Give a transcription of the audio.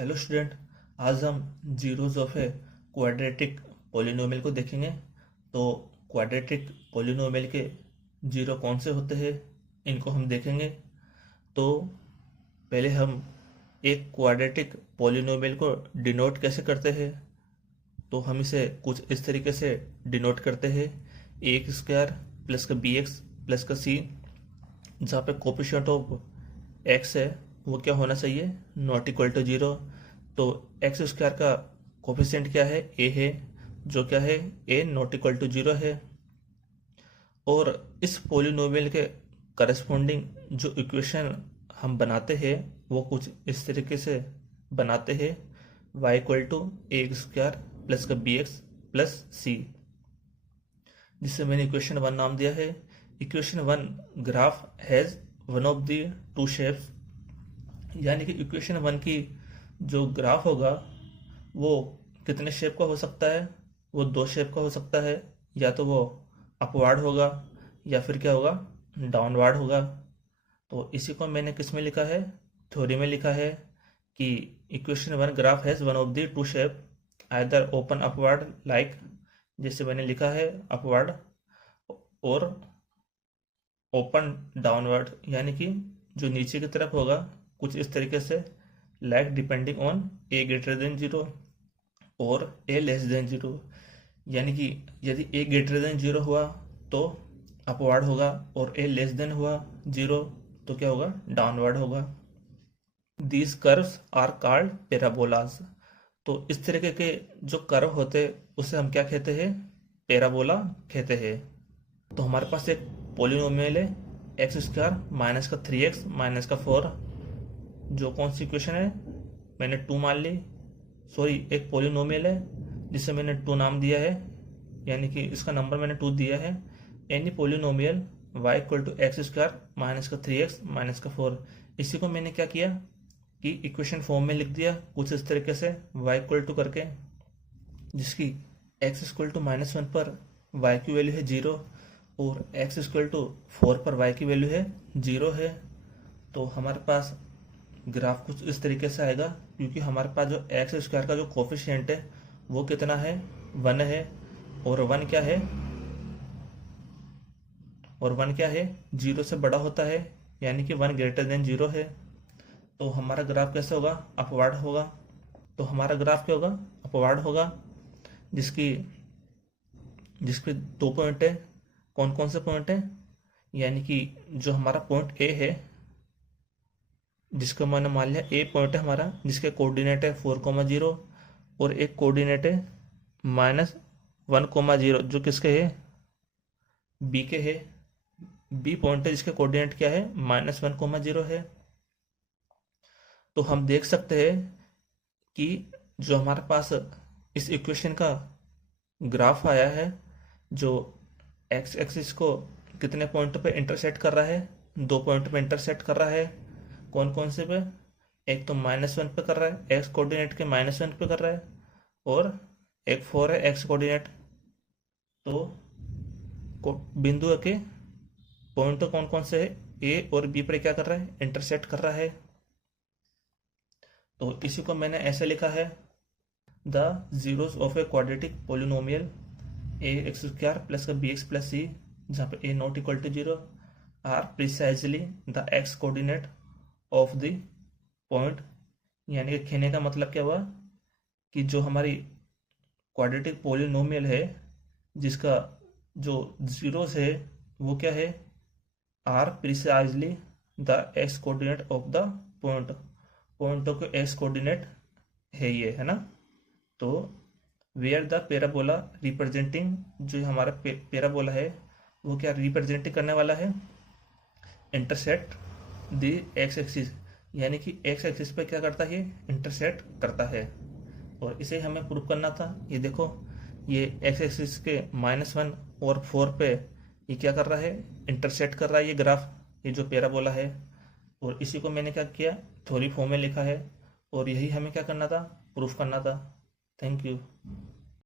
Hello student. आज हम zeros of a quadratic polynomial को देखेंगे। तो क्वाड्रेटिक पॉलिनोमियल के जीरो कौन से होते हैं, इनको हम देखेंगे। तो पहले हम एक क्वाड्रेटिक पॉलिनोमियल को डिनोट कैसे करते हैं, तो हम इसे कुछ इस तरीके से डिनोट करते हैं। ए एक्स स्क्वायर प्लस का बी एक्स प्लस का सी, जहाँ पे कोफिशिएंट ऑफ एक्स है वो क्या होना चाहिए, नॉट इक्वल टू जीरो। तो एक्स स्क्वायर का कोफिशिएंट क्या है, ए है, जो क्या है ए नॉट इक्वल टू जीरो है। और इस पोलिनोमियल के करस्पॉन्डिंग जो इक्वेशन हम बनाते हैं वो कुछ इस तरीके से बनाते हैं। y equal to a x square plus का बी एक्स प्लस सी, जिसे मैंने इक्वेशन वन नाम दिया है। Equation one graph has one of the two shapes, यानी कि इक्वेशन वन की जो ग्राफ होगा वो कितने शेप का हो सकता है, वो दो शेप का हो सकता है। या तो वो अपवार्ड होगा या फिर क्या होगा, डाउनवार्ड होगा। तो इसी को मैंने किस में लिखा है, थ्योरी में लिखा है कि equation one graph has one of the to shape either open upward like, जैसे मैंने लिखा है अपवार्ड, और ओपन डाउनवर्ड, यानी कि जो नीचे की तरफ होगा कुछ इस तरीके से, like depending on A greater than zero और ए लेस देन जीरो। यानी कि यदि ए ग्रेटर देन जीरो हुआ तो अपवार्ड होगा, और ए लेस देन हुआ जीरो तो क्या होगा, डाउनवर्ड होगा। These curves are called parabolas. तो इस तरीके के जो कर्व होते उसे हम क्या कहते हैं, पैराबोला कहते हैं। तो हमारे पास एक पोलिनोमियल है एक्स स्क्वायर माइनस का 3x माइनस का 4, जो कौन सी इक्वेशन है, मैंने 2 मान ली। सॉरी, एक पोलिनोमियल है जिसे मैंने 2 नाम दिया है, यानी कि इसका नंबर मैंने 2 दिया है। Any polynomial y equal to x square minus का 3x माइनस का 4, इसी को मैंने क्या किया कि इक्वेशन फॉर्म में लिख दिया कुछ इस तरीके से, y इक्वल टू करके, जिसकी x इक्वल टू -1 पर y की वैल्यू है 0 और x इक्वल टू 4 पर y की वैल्यू है 0 है। तो हमारे पास ग्राफ कुछ इस तरीके से आएगा, क्योंकि हमारे पास जो एक्स स्क्वायर का जो कोफिशिएंट है वो कितना है, 1 है, और 1 क्या है, और 1 क्या है, 0 से बड़ा होता है, यानी कि 1 ग्रेटर देन 0 है। तो हमारा ग्राफ कैसे होगा, अपवार्ड होगा। तो हमारा ग्राफ क्या होगा, अपवार्ड होगा, जिसकी जिसके 2 पॉइंट है। कौन कौन से पॉइंट है, यानी कि जो हमारा पॉइंट ए है, जिसका मैंने मान लिया ए पॉइंट है हमारा, जिसके कोऑर्डिनेट है 4,0, और एक कोऑर्डिनेट है -1,0, जो किसके है, बी के है। बी पॉइंट है जिसके कोऑर्डिनेट क्या है, -1,0 है। तो हम देख सकते हैं कि जो हमारे पास इस इक्वेशन का ग्राफ आया है, जो एक्स एक्सिस को कितने पॉइंट पे इंटरसेक्ट कर रहा है, 2 पॉइंट पे इंटरसेक्ट कर रहा है। कौन कौन से पे, एक तो -1 पे कर रहा है, एक्स कोऑर्डिनेट के -1 पे कर रहा है, और एक 4 है एक्स कोऑर्डिनेट। तो बिंदु के पॉइंट कौन कौन से है, ए और बी पर क्या कर रहा है, इंटरसेक्ट कर रहा है। तो इसी को मैंने ऐसे लिखा है, the zeros of a quadratic polynomial a x square plus का बी एक्स प्लस सी, जहाँ पे a not equal to zero, are precisely the x coordinate of the point. यानी कि कहने का मतलब क्या हुआ कि जो हमारी क्वाड्रेटिक पोलिनोमियल है जिसका जो जीरोस है वो क्या है, are precisely the x coordinate of the point. पॉइंटों के एक्स कोऑर्डिनेट है ये, है ना। तो वेयर द पैराबोला रिप्रेजेंटिंग, जो हमारा पैराबोला है वो क्या रिप्रेजेंटिंग करने वाला है, इंटरसेक्ट द एक्स एक्सिस, यानी कि एक्स एक्सिस पे क्या करता है, इंटरसेक्ट करता है। और इसे हमें प्रूव करना था। ये देखो, ये एक्स एक्सिस के -1 और 4 पे ये क्या कर रहा है, इंटरसेक्ट कर रहा है ये ग्राफ, ये जो पैराबोला है। और इसी को मैंने क्या किया, थ्योरी फॉर्म में लिखा है, और यही हमें क्या करना था, प्रूफ करना था। Thank you.